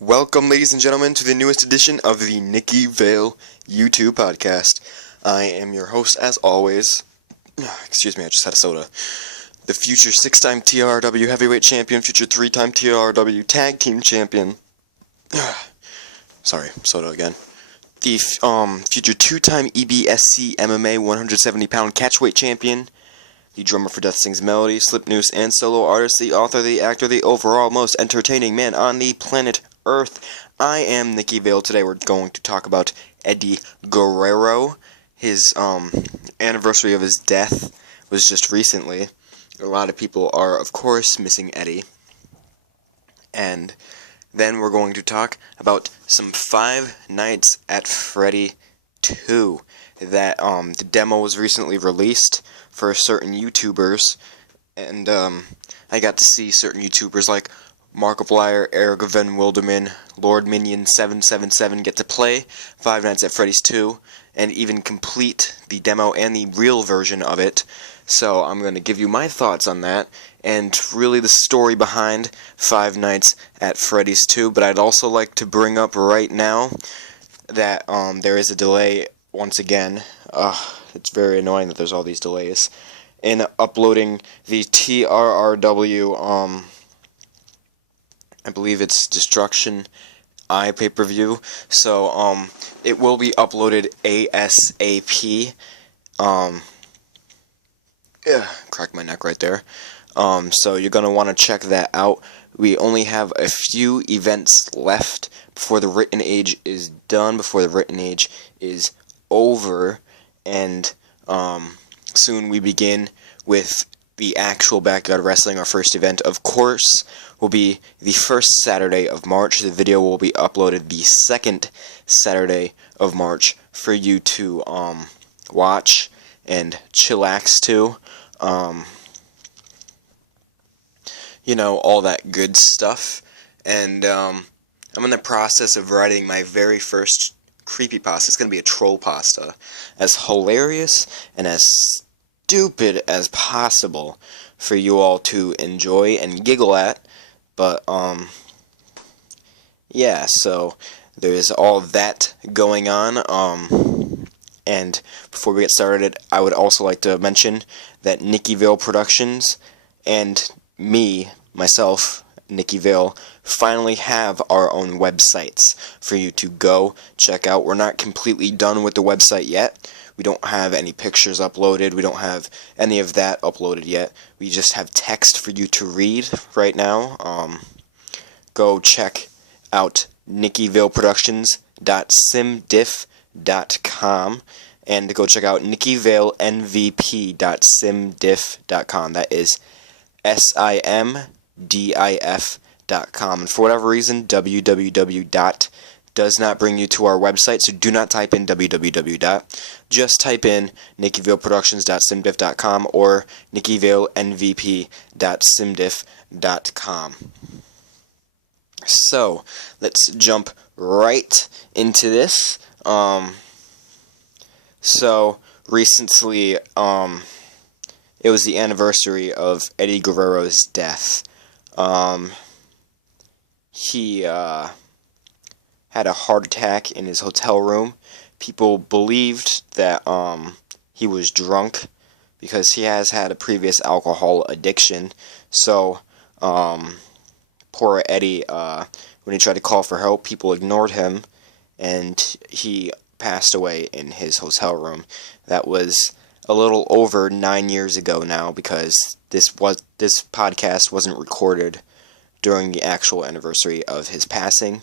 Welcome, ladies and gentlemen, to the newest edition of the Nicky Vale YouTube podcast. I am your host, as always. Excuse me, I just had a soda. The future 6-time TRW heavyweight champion, future 3-time TRW tag team champion. Sorry, soda again. The future 2-time EBSC MMA 170-pound catchweight champion. The drummer for Death Sings Melody, Slipnoose, and solo artist, the author, the actor, the overall most entertaining man on the planet Earth. I am Nicky Vale. Today we're going to talk about Eddie Guerrero. His anniversary of his death was just recently. A lot of people are, of course, missing Eddie. And then we're going to talk about some Five Nights at Freddy 2. That the demo was recently released for certain YouTubers, and I got to see certain YouTubers like Markiplier, Eric Van Wilderman, Lord Minion 777 get to play Five Nights at Freddy's 2 and even complete the demo and the real version of it. So I'm going to give you my thoughts on that and really the story behind Five Nights at Freddy's 2. But I'd also like to bring up right now that there is a delay once again. It's very annoying that there's all these delays in uploading the TRRW I believe it's Destruction Eye pay-per-view. So it will be uploaded ASAP. Cracked my neck right there. So you're gonna want to check that out. We only have a few events left before the written age is done, before the written age is over, and soon we begin with the actual Backyard Wrestling. Our first event, of course, will be the first Saturday of March. The video will be uploaded the second Saturday of March for you to watch and chillax to. You know, all that good stuff. And I'm in the process of writing my very first creepypasta. It's going to be a troll pasta. As hilarious and as stupid as possible for you all to enjoy and giggle at. But, yeah, so there's all that going on. And before we get started, I would also like to mention that Nicky Vale Productions and myself, Nicky Vale, finally have our own websites for you to go check out. We're not completely done with the website yet. We don't have any pictures uploaded. We don't have any of that uploaded yet. We just have text for you to read right now. Go check out nickyvaleproductions.simdiff.com and go check out nickyvalenvp.simdiff.com. That is SIMDIF.com. And for whatever reason, www. does not bring you to our website, so do not type in www. Just type in nickyvaleproductions.simdiff.com or nickyvalenvp.simdiff.com. So, let's jump right into this. So, recently, it was the anniversary of Eddie Guerrero's death. He had a heart attack in his hotel room. People believed that he was drunk because he has had a previous alcohol addiction. So, poor Eddie, when he tried to call for help, people ignored him, and he passed away in his hotel room. That was a little over 9 years ago now, because this podcast wasn't recorded during the actual anniversary of his passing.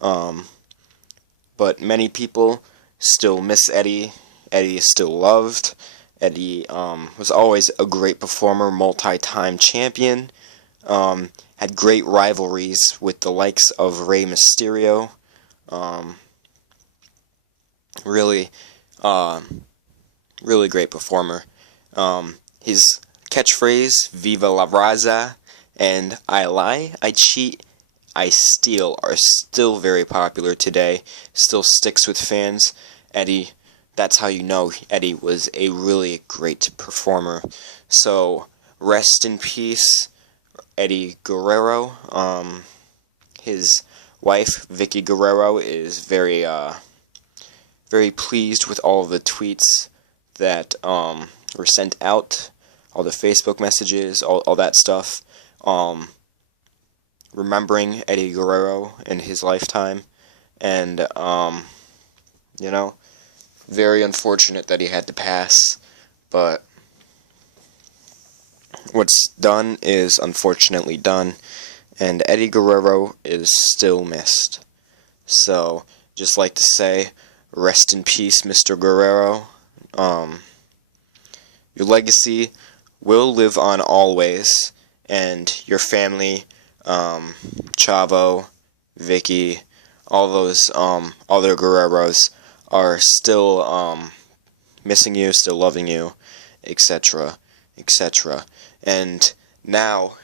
But many people still miss Eddie. Eddie is still loved. Eddie was always a great performer, multi-time champion. Had great rivalries with the likes of Rey Mysterio. Really great performer. His catchphrase, Viva la Raza, and I lie, I cheat, I steal are still very popular today. Still sticks with fans. Eddie, that's how you know Eddie was a really great performer. So, rest in peace, Eddie Guerrero. His wife, Vicky Guerrero, is very pleased with all of the tweets that were sent out, all the Facebook messages, all that stuff, remembering Eddie Guerrero in his lifetime, and you know, very unfortunate that he had to pass, but what's done is unfortunately done, and Eddie Guerrero is still missed. So, just like to say, rest in peace, Mr. Guerrero. Your legacy will live on always, and your family, Chavo, Vicky, all those other Guerreros are still missing you, still loving you, etc., etc. And now,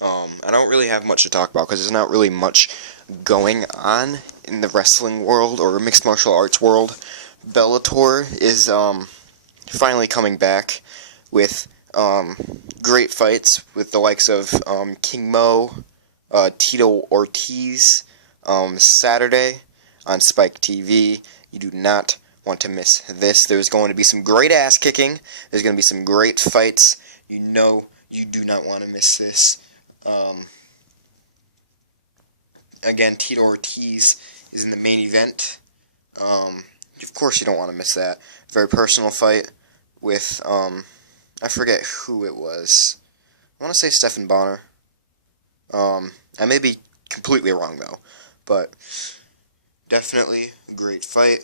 I don't really have much to talk about because there's not really much going on in the wrestling world or mixed martial arts world. Bellator is finally coming back with great fights with the likes of King Mo, Tito Ortiz, Saturday on Spike TV. You do not want to miss this. There's going to be some great ass kicking. There's going to be some great fights. You know you do not want to miss this. Again, Tito Ortiz is in the main event. Of course you don't want to miss that. Very personal fight with, I forget who it was. I want to say Stephen Bonner. I may be completely wrong, though. But definitely a great fight.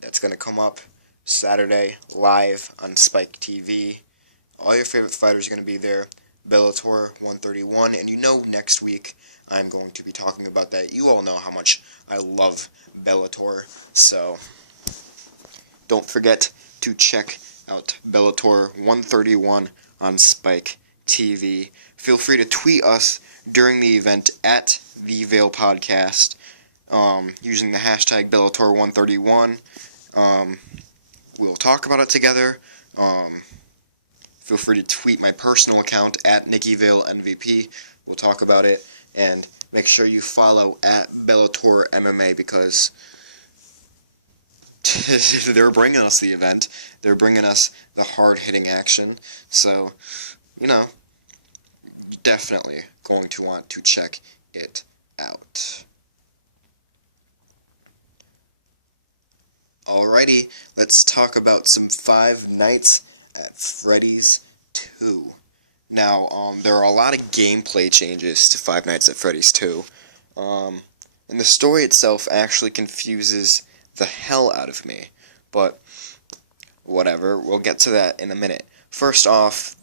That's going to come up Saturday live on Spike TV. All your favorite fighters are going to be there. Bellator 131, and you know next week I'm going to be talking about that. You all know how much I love Bellator, so don't forget to check out Bellator 131 on Spike TV. Feel free to tweet us during the event at The Veil Podcast using the hashtag Bellator 131. We will talk about it together. Feel free to tweet my personal account at Nicky MVP. We'll talk about it, and make sure you follow at Bellator MMA because they're bringing us the event. They're bringing us the hard-hitting action. So, you know, you're definitely going to want to check it out. Alrighty, let's talk about some Five Nights at Freddy's 2. Now, there are a lot of gameplay changes to Five Nights at Freddy's 2. And the story itself actually confuses the hell out of me. But, whatever, we'll get to that in a minute. First off,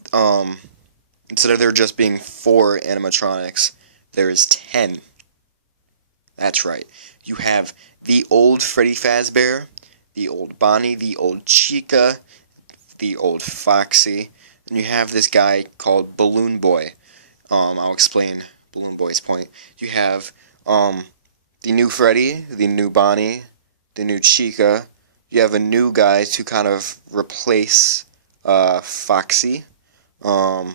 instead of there just being 4 animatronics, there is 10. That's right. You have the old Freddy Fazbear, the old Bonnie, the old Chica, the old Foxy, and you have this guy called Balloon Boy. I'll explain Balloon Boy's point. You have the new Freddy, the new Bonnie, the new Chica. You have a new guy to kind of replace Foxy. I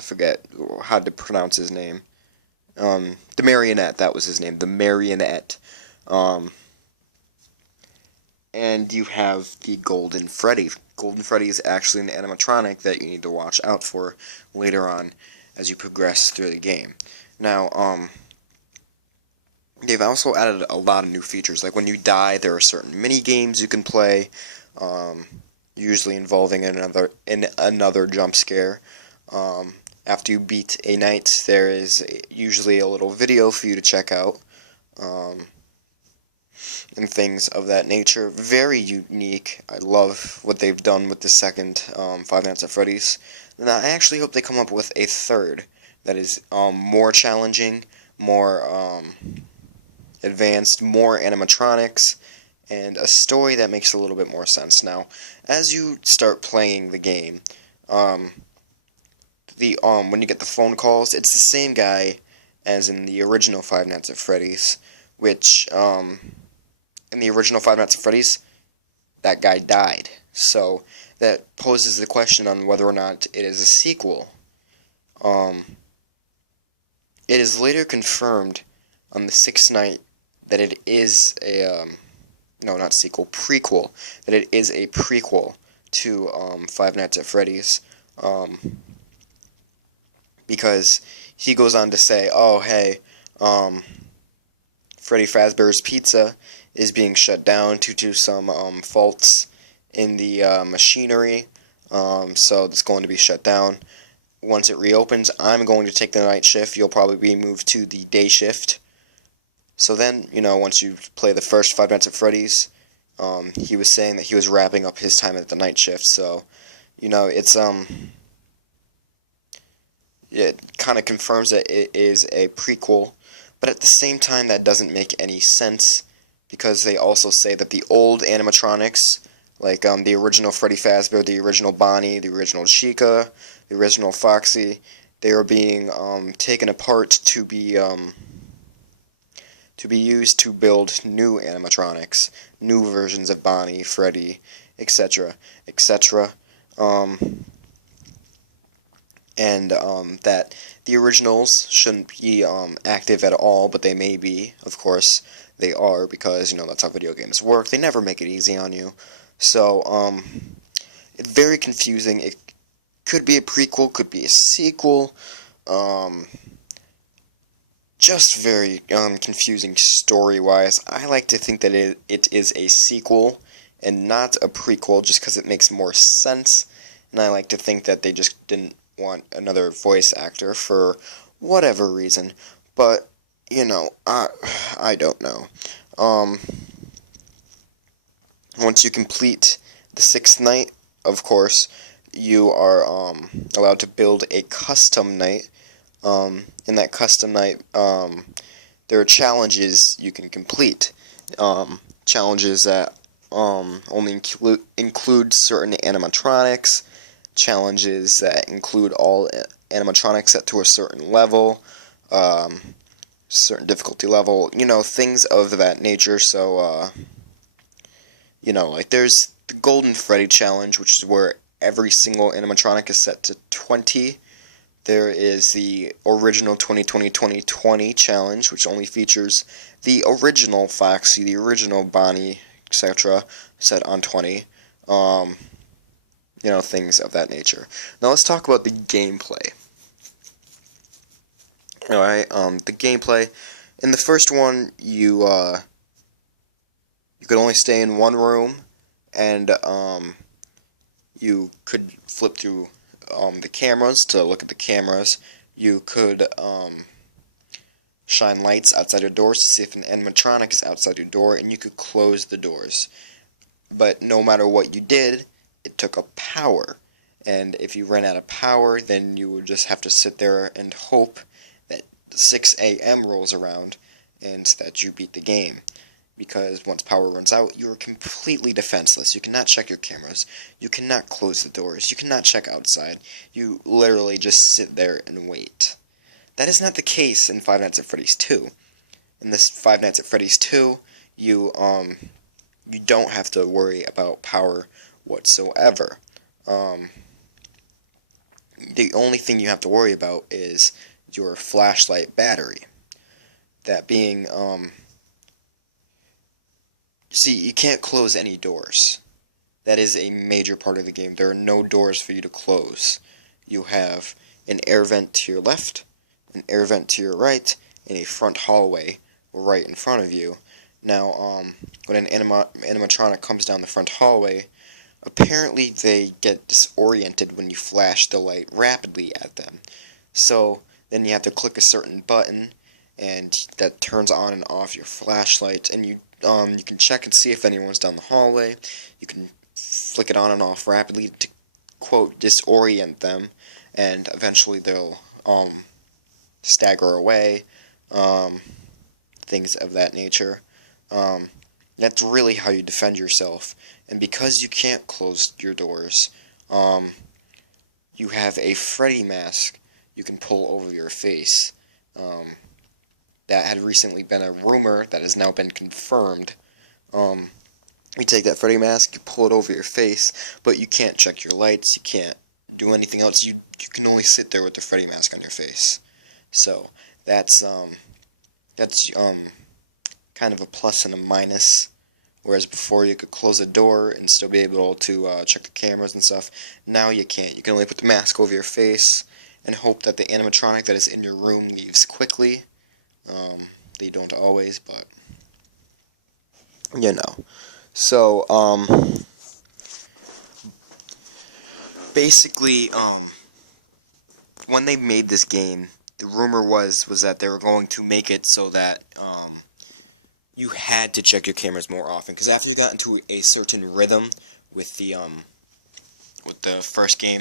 forget how to pronounce his name. The Marionette, that was his name. The Marionette. And you have the Golden Freddy. Golden Freddy is actually an animatronic that you need to watch out for later on as you progress through the game. Now, they've also added a lot of new features. Like when you die, there are certain mini games you can play, usually involving another jump scare. After you beat a night, there is usually a little video for you to check out. And things of that nature. Very unique. I love what they've done with the second Five Nights at Freddy's. And I actually hope they come up with a third that is more challenging, more advanced, more animatronics, and a story that makes a little bit more sense. Now, as you start playing the game, when you get the phone calls, it's the same guy as in the original Five Nights at Freddy's, which in the original Five Nights at Freddy's, that guy died. So that poses the question on whether or not it is a sequel. It is later confirmed on the sixth night that it is a no, not sequel, prequel. That it is a prequel to Five Nights at Freddy's, because he goes on to say, "Oh, hey, Freddy Fazbear's Pizza is being shut down due to some faults in the machinery, so it's going to be shut down. Once it reopens, I'm going to take the night shift. You'll probably be moved to the day shift." So then, once you play the first Five Nights at Freddy's, he was saying that he was wrapping up his time at the night shift. So, it's it kind of confirms that it is a prequel, but at the same time that doesn't make any sense, because they also say that the old animatronics, like the original Freddy Fazbear, the original Bonnie, the original Chica, the original Foxy, they are being taken apart to be used to build new animatronics, new versions of Bonnie, Freddy, etc., etc. And that the originals shouldn't be active at all, but they may be. Of course, they are, because that's how video games work. They never make it easy on you. So it's very confusing. It could be a prequel, could be a sequel. Just very confusing story-wise. I like to think that it is a sequel and not a prequel, just because it makes more sense. And I like to think that they just didn't want another voice actor for whatever reason. But, I don't know. Once you complete the sixth night, of course, you are allowed to build a custom night. In that custom night, there are challenges you can complete. Challenges that only include certain animatronics. Challenges that include all animatronics set to a certain level, certain difficulty level. Things of that nature. So, like there's the Golden Freddy Challenge, which is where every single animatronic is set to 20. There is the original 2020 challenge, which only features the original Foxy, the original Bonnie, etc., set on 20. Things of that nature. Now let's talk about the gameplay. Alright, the gameplay. In the first one, you could only stay in one room, and you could flip through the cameras to look at the cameras. You could shine lights outside your doors to see if an animatronic is outside your door, and you could close the doors. But no matter what you did, it took up power. And if you ran out of power, then you would just have to sit there and hope that 6 a.m. rolls around and that you beat the game. Because once power runs out, you are completely defenseless. You cannot check your cameras. You cannot close the doors. You cannot check outside. You literally just sit there and wait. That is not the case in Five Nights at Freddy's 2. In this Five Nights at Freddy's 2, you don't have to worry about power whatsoever. The only thing you have to worry about is your flashlight battery. That being, see, you can't close any doors. That is a major part of the game. There are no doors for you to close. You have an air vent to your left, an air vent to your right, and a front hallway right in front of you. Now, when an animatronic comes down the front hallway, apparently they get disoriented when you flash the light rapidly at them. So then you have to click a certain button, and that turns on and off your flashlight, and you can check and see if anyone's down the hallway. You can flick it on and off rapidly to, quote, disorient them, and eventually they'll stagger away, things of that nature. That's really how you defend yourself. And because you can't close your doors, you have a Freddy mask you can pull over your face. That had recently been a rumor that has now been confirmed. You take that Freddy mask, you pull it over your face, but you can't check your lights, you can't do anything else. You can only sit there with the Freddy mask on your face. So that's That's kind of a plus and a minus. Whereas before you could close a door and still be able to check the cameras and stuff. Now you can't. You can only put the mask over your face and hope that the animatronic that is in your room leaves quickly. They don't always, but you know. So, basically, when they made this game, the rumor was that they were going to make it so that you had to check your cameras more often, because after you got into a certain rhythm with the first game,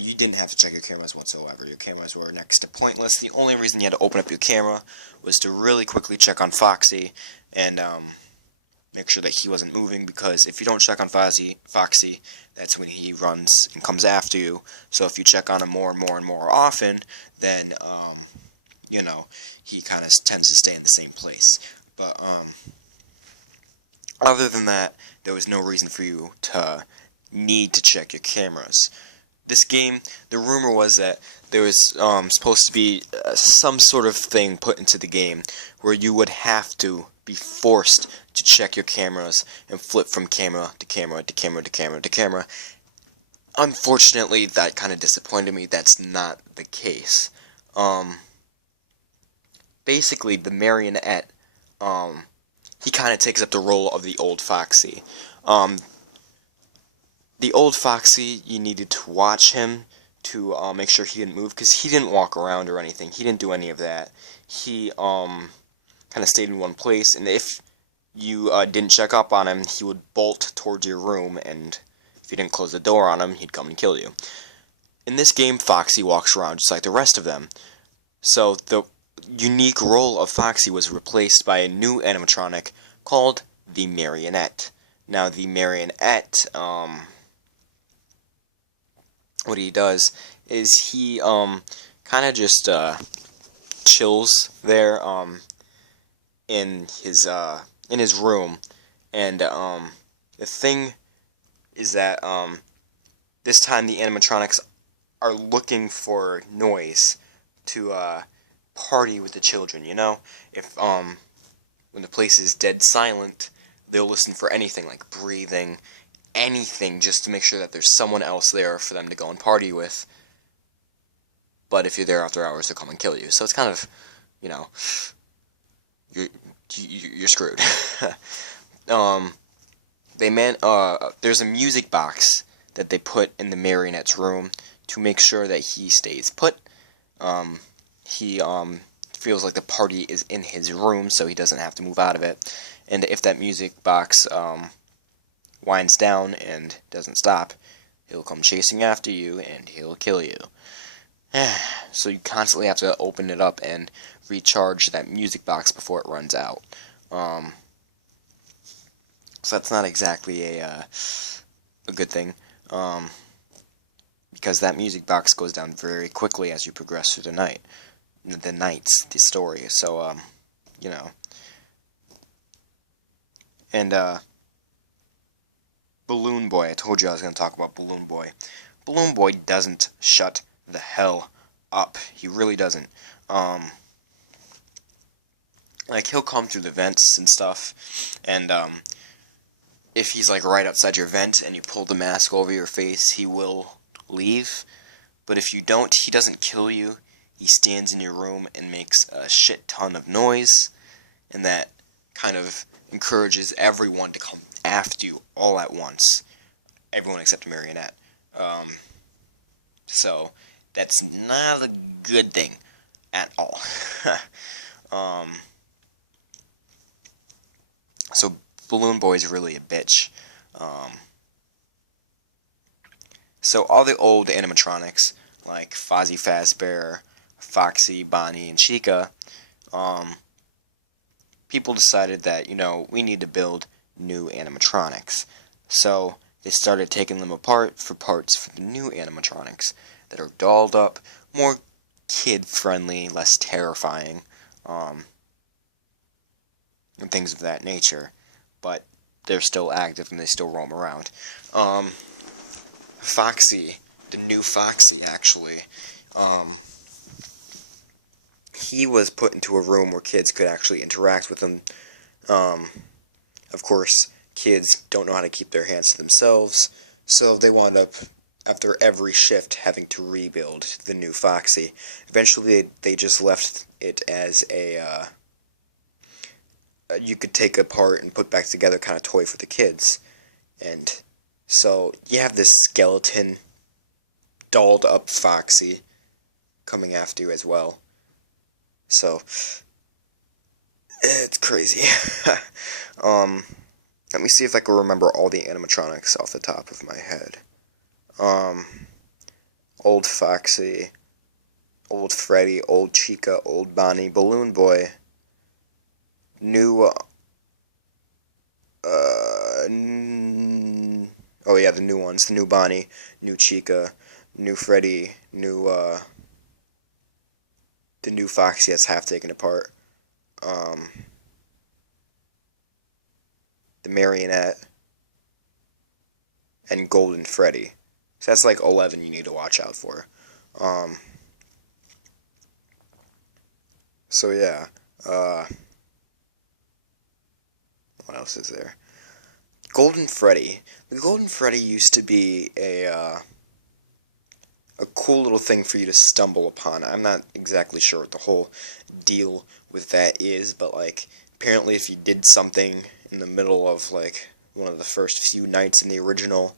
you didn't have to check your cameras whatsoever. Your cameras were next to pointless. The only reason you had to open up your camera was to really quickly check on Foxy and make sure that he wasn't moving, because if you don't check on Foxy, that's when he runs and comes after you. So if you check on him more and more and more often, then you know, he kind of tends to stay in the same place. But other than that, there was no reason for you to need to check your cameras. This game, the rumor was that there was supposed to be some sort of thing put into the game where you would have to be forced to check your cameras and flip from camera to camera to camera to camera to camera. Unfortunately, that kind of disappointed me. That's not the case. Basically, the marionette, he kind of takes up the role of the old Foxy. The old Foxy, you needed to watch him to make sure he didn't move, because he didn't walk around or anything. He didn't do any of that. He kind of stayed in one place, and if you didn't check up on him, he would bolt towards your room, and if you didn't close the door on him, he'd come and kill you. In this game, Foxy walks around just like the rest of them. So the unique role of Foxy was replaced by a new animatronic called the Marionette. Now, the Marionette, what he does is he kind of just chills there in his room, and the thing is that this time the animatronics are looking for noise to party with the children. You know, if when the place is dead silent, they'll listen for anything like breathing, anything, just to make sure that there's someone else there for them to go and party with. But if you're there after hours, they'll come and kill you. So it's kind of, you know, you're screwed. There's a music box that they put in the marionette's room to make sure that he stays put. He feels like the party is in his room, so he doesn't have to move out of it. And if that music box winds down and doesn't stop, he'll come chasing after you and he'll kill you. So you constantly have to open it up and recharge that music box before it runs out. So that's not exactly a good thing, because that music box goes down very quickly as you progress through the story. So you know, and Balloon Boy. I told you I was going to talk about Balloon Boy. Balloon Boy doesn't shut the hell up. He really doesn't. Like, he'll come through the vents and stuff, and if he's like right outside your vent and you pull the mask over your face, he will leave. But if you don't, he doesn't kill you. He stands in your room and makes a shit ton of noise, and that kind of encourages everyone to come after you all at once. Everyone except a marionette. So that's not a good thing at all. So Balloon Boy's really a bitch. So all the old animatronics, like Fozzie Fazbear, Foxy, Bonnie, and Chica, people decided that, you know, we need to build new animatronics. So they started taking them apart for parts for the new animatronics that are dolled up, more kid-friendly, less terrifying, and things of that nature. But they're still active and they still roam around. Foxy, the new Foxy, actually, he was put into a room where kids could actually interact with him. Of course, kids don't know how to keep their hands to themselves, so they wound up, after every shift, having to rebuild the new Foxy. Eventually, they just left it as a, you could take apart and put back together kind of toy for the kids. And so, you have this skeleton, dolled up Foxy coming after you as well. So, it's crazy. Let me see if I can remember all the animatronics off the top of my head. Old Foxy, Old Freddy, Old Chica, Old Bonnie, Balloon Boy, new, oh yeah, the new ones, the new Bonnie, new Chica, new Freddy, the new Foxy that's half taken apart, the Marionette, and Golden Freddy. So that's like 11 you need to watch out for. So yeah, what else is there? Golden Freddy. The Golden Freddy used to be a cool little thing for you to stumble upon. I'm not exactly sure what the whole deal with that is, but like, apparently if you did something in the middle of like one of the first few nights in the original,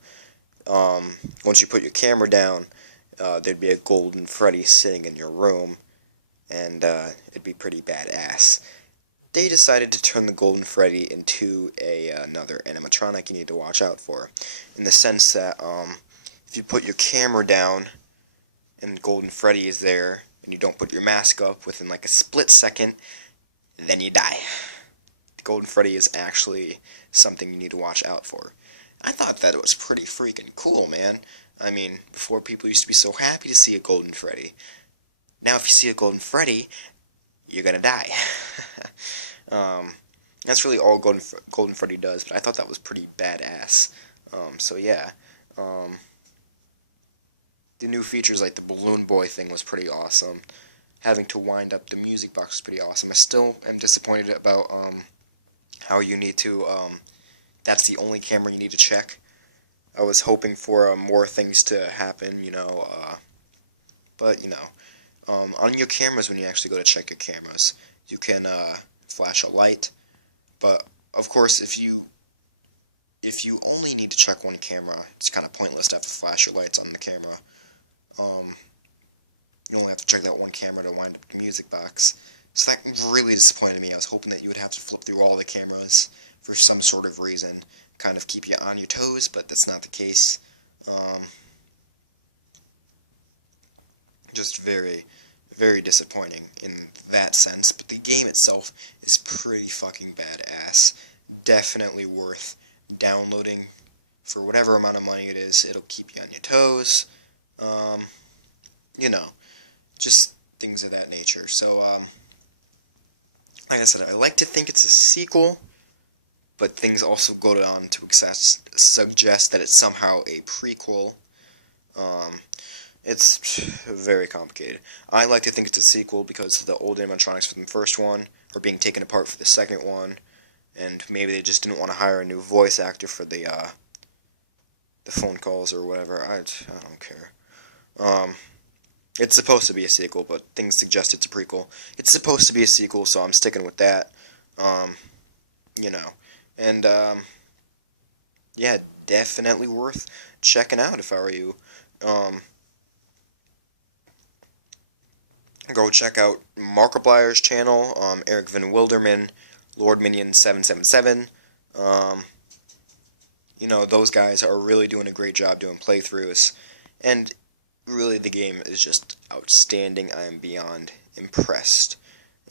once you put your camera down, there'd be a Golden Freddy sitting in your room, and it'd be pretty badass. They decided to turn the Golden Freddy into another animatronic you need to watch out for, in the sense that if you put your camera down and Golden Freddy is there, and you don't put your mask up within like a split second, then you die. The Golden Freddy is actually something you need to watch out for. I thought that it was pretty freaking cool, man. I mean, before people used to be so happy to see a Golden Freddy. Now if you see a Golden Freddy, you're gonna die. That's really all Golden Freddy does, but I thought that was pretty badass. So yeah. The new features like the Balloon Boy thing was pretty awesome. Having to wind up the music box was pretty awesome. I still am disappointed about how you need to, that's the only camera you need to check. I was hoping for more things to happen, but, on your cameras, when you actually go to check your cameras, you can flash a light, but, of course, if you only need to check one camera, it's kind of pointless to have to flash your lights on the camera. You only have to check that one camera to wind up the music box. So that really disappointed me. I was hoping that you would have to flip through all the cameras for some sort of reason, kind of keep you on your toes, but that's not the case. Just very, very disappointing in that sense, but the game itself is pretty fucking badass. Definitely worth downloading for whatever amount of money it is. It'll keep you on your toes. Just things of that nature. So, like I said, I like to think it's a sequel, but things also go on to suggest that it's somehow a prequel. It's very complicated. I like to think it's a sequel because the old animatronics from the first one are being taken apart for the second one, and maybe they just didn't want to hire a new voice actor for the phone calls or whatever. I don't care. It's supposed to be a sequel, but things suggest it's a prequel. It's supposed to be a sequel, so I'm sticking with that. And, yeah, definitely worth checking out if I were you. Go check out Markiplier's channel, Eric Van Wilderman, Lord Minion 777. Those guys are really doing a great job doing playthroughs, and really the game is just outstanding. I am beyond impressed.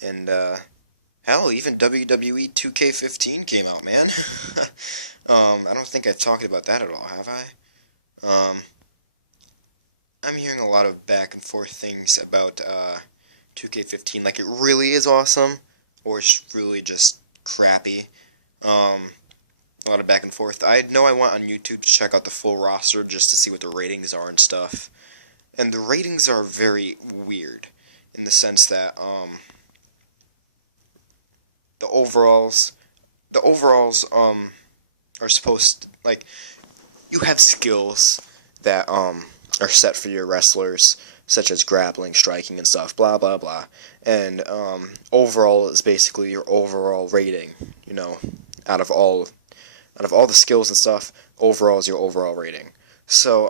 And, hell, even WWE 2K15 came out, man. I don't think I've talked about that at all, have I? I'm hearing a lot of back and forth things about 2K15, like it really is awesome, or it's really just crappy. A lot of back and forth. I know I went on YouTube to check out the full roster just to see what the ratings are and stuff, and the ratings are very weird. in the sense that the overalls are supposed to, like, you have skills that are set for your wrestlers, such as grappling, striking, and stuff, blah blah blah. And overall is basically your overall rating. You know, out of all the skills and stuff, overall is your overall rating. So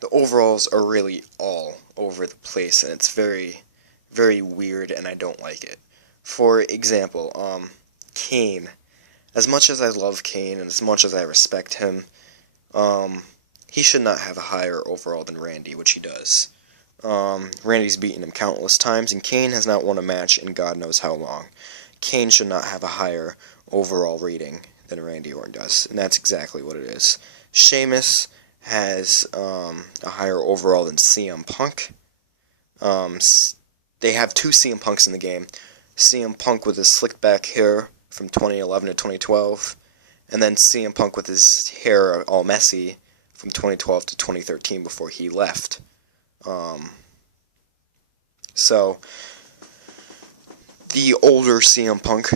the overalls are really all over the place, and it's very, very weird, and I don't like it. For example, Kane. As much as I love Kane and as much as I respect him, he should not have a higher overall than Randy, which he does. Randy's beaten him countless times, and Kane has not won a match in God knows how long. Kane should not have a higher overall rating than Randy Orton does, and that's exactly what it is. Sheamus has a higher overall than CM Punk. They have two CM Punks in the game. CM Punk with his slick back hair from 2011 to 2012, and then CM Punk with his hair all messy from 2012 to 2013 before he left. So the older CM Punk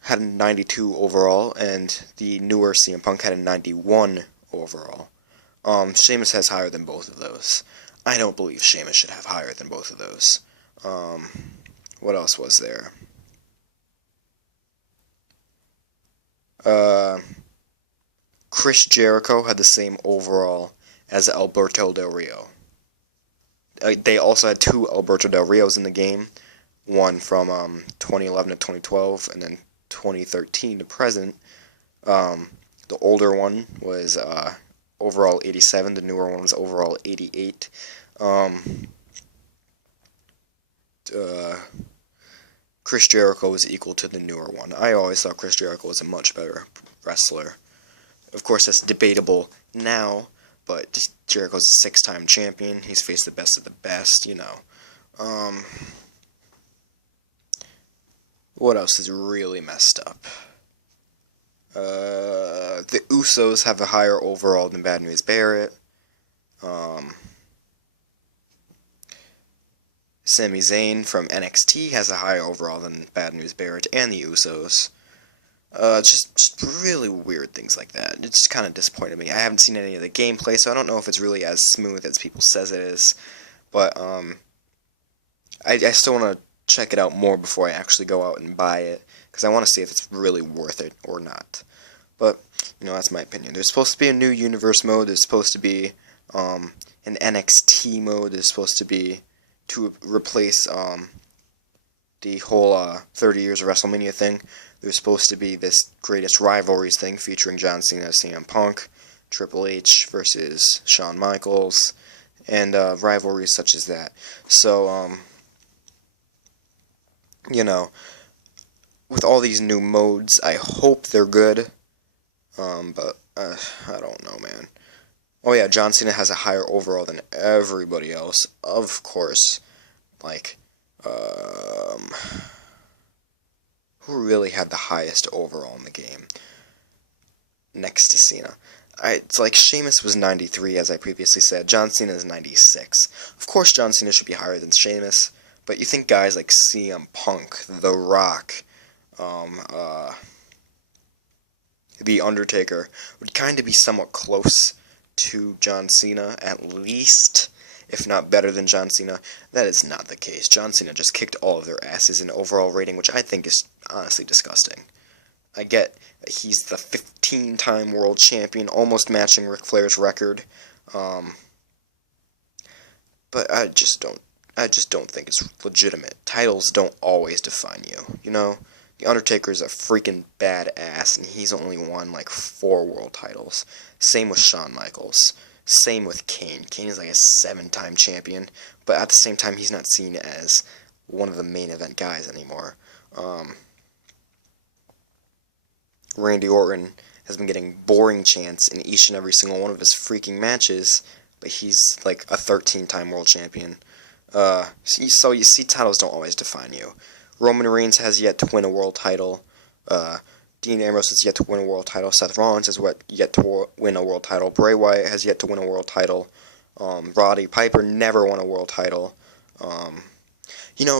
had a 92 overall, and the newer CM Punk had a 91 overall. Sheamus has higher than both of those. I don't believe Sheamus should have higher than both of those. What else was there? Chris Jericho had the same overall as Alberto Del Rio. They also had two Alberto Del Rios in the game, one from 2011 to 2012, and then 2013 to present. The older one was overall 87, the newer one was overall 88. Chris Jericho was equal to the newer one. I always thought Chris Jericho was a much better wrestler. Of course, that's debatable now, but Jericho's a 6-time champion. He's faced the best of the best, you know. What else is really messed up? The Usos have a higher overall than Bad News Barrett. Sami Zayn from NXT has a higher overall than Bad News Barrett and the Usos. Just really weird things like that. It just kind of disappointed me. I haven't seen any of the gameplay, so I don't know if it's really as smooth as people says it is. But I still want to check it out more before I actually go out and buy it, because I want to see if it's really worth it or not. But, you know, that's my opinion. There's supposed to be a new universe mode. There's supposed to be an NXT mode. There's supposed to be to replace the whole 30 years of WrestleMania thing. There's supposed to be this greatest rivalries thing featuring John Cena, CM Punk, Triple H versus Shawn Michaels, and rivalries such as that. So, you know, with all these new modes, I hope they're good. But I don't know, man. Oh yeah, John Cena has a higher overall than everybody else, of course. Like, who really had the highest overall in the game next to Cena? It's like Sheamus was 93, as I previously said. John Cena is 96. Of course, John Cena should be higher than Sheamus, but you think guys like CM Punk, The Rock, The Undertaker would kind of be somewhat close to John Cena, at least, if not better than John Cena. That is not the case. John Cena just kicked all of their asses in overall rating, which I think is honestly disgusting. I get that he's the 15-time world champion, almost matching Ric Flair's record, but I just don't think it's legitimate. Titles don't always define you, you know? The Undertaker's a freaking badass, and he's only won like 4 world titles. Same with Shawn Michaels. Same with Kane. Kane is like a 7-time champion, but at the same time, he's not seen as one of the main event guys anymore. Randy Orton has been getting boring chants in each and every single one of his freaking matches, but he's like a 13-time world champion. So you see, titles don't always define you. Roman Reigns has yet to win a world title. Dean Ambrose has yet to win a world title. Seth Rollins has yet to win a world title. Bray Wyatt has yet to win a world title. Roddy Piper never won a world title.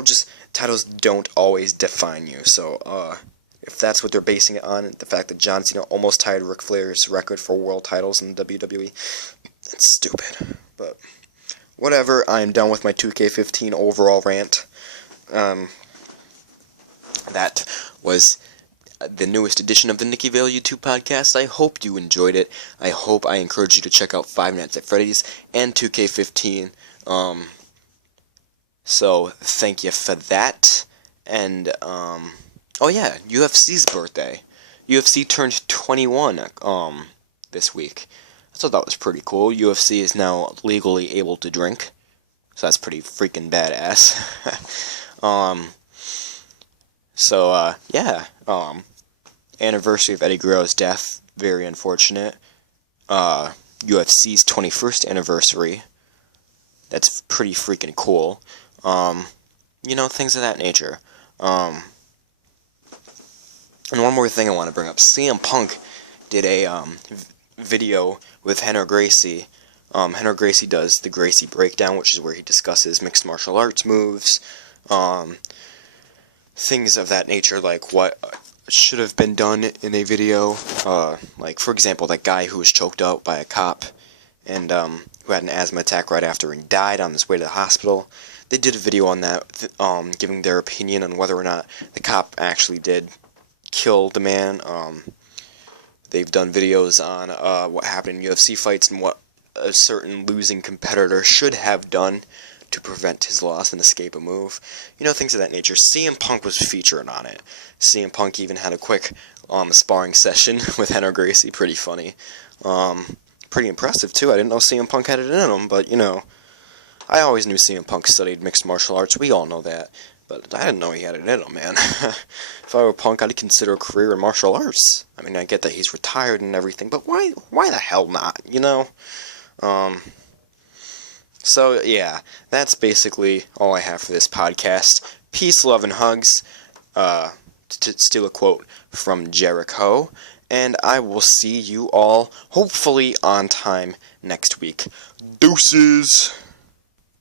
Just titles don't always define you. So, if that's what they're basing it on, the fact that John Cena almost tied Ric Flair's record for world titles in WWE, it's stupid. But whatever, I am done with my 2K15 overall rant. That was the newest edition of the Nicky YouTube podcast. I hope you enjoyed it. I encourage you to check out Five Nights at Freddy's and 2K15. So thank you for that. And oh yeah, UFC's birthday. UFC turned 21 this week. I thought that was pretty cool. UFC is now legally able to drink, so that's pretty freaking badass. Anniversary of Eddie Guerrero's death, very unfortunate. UFC's 21st anniversary. That's pretty freaking cool. Things of that nature. And one more thing I want to bring up. CM Punk did a video with Henry Gracie. Henry Gracie does the Gracie Breakdown, which is where he discusses mixed martial arts moves, things of that nature, like what should have been done in a video. Like, for example, that guy who was choked out by a cop and who had an asthma attack right after he died on his way to the hospital. They did a video on that, giving their opinion on whether or not the cop actually did kill the man. They've done videos on what happened in UFC fights and what a certain losing competitor should have done to prevent his loss and escape a move. Things of that nature. CM Punk was featured on it. CM Punk even had a quick sparring session with Henry Gracie. Pretty funny. Pretty impressive, too. I didn't know CM Punk had it in him, but, I always knew CM Punk studied mixed martial arts. We all know that. But I didn't know he had it in him, man. If I were Punk, I'd consider a career in martial arts. I mean, I get that he's retired and everything, but why the hell not, So, yeah, that's basically all I have for this podcast. Peace, love, and hugs. To steal a quote from Jericho. And I will see you all, hopefully on time, next week. Deuces!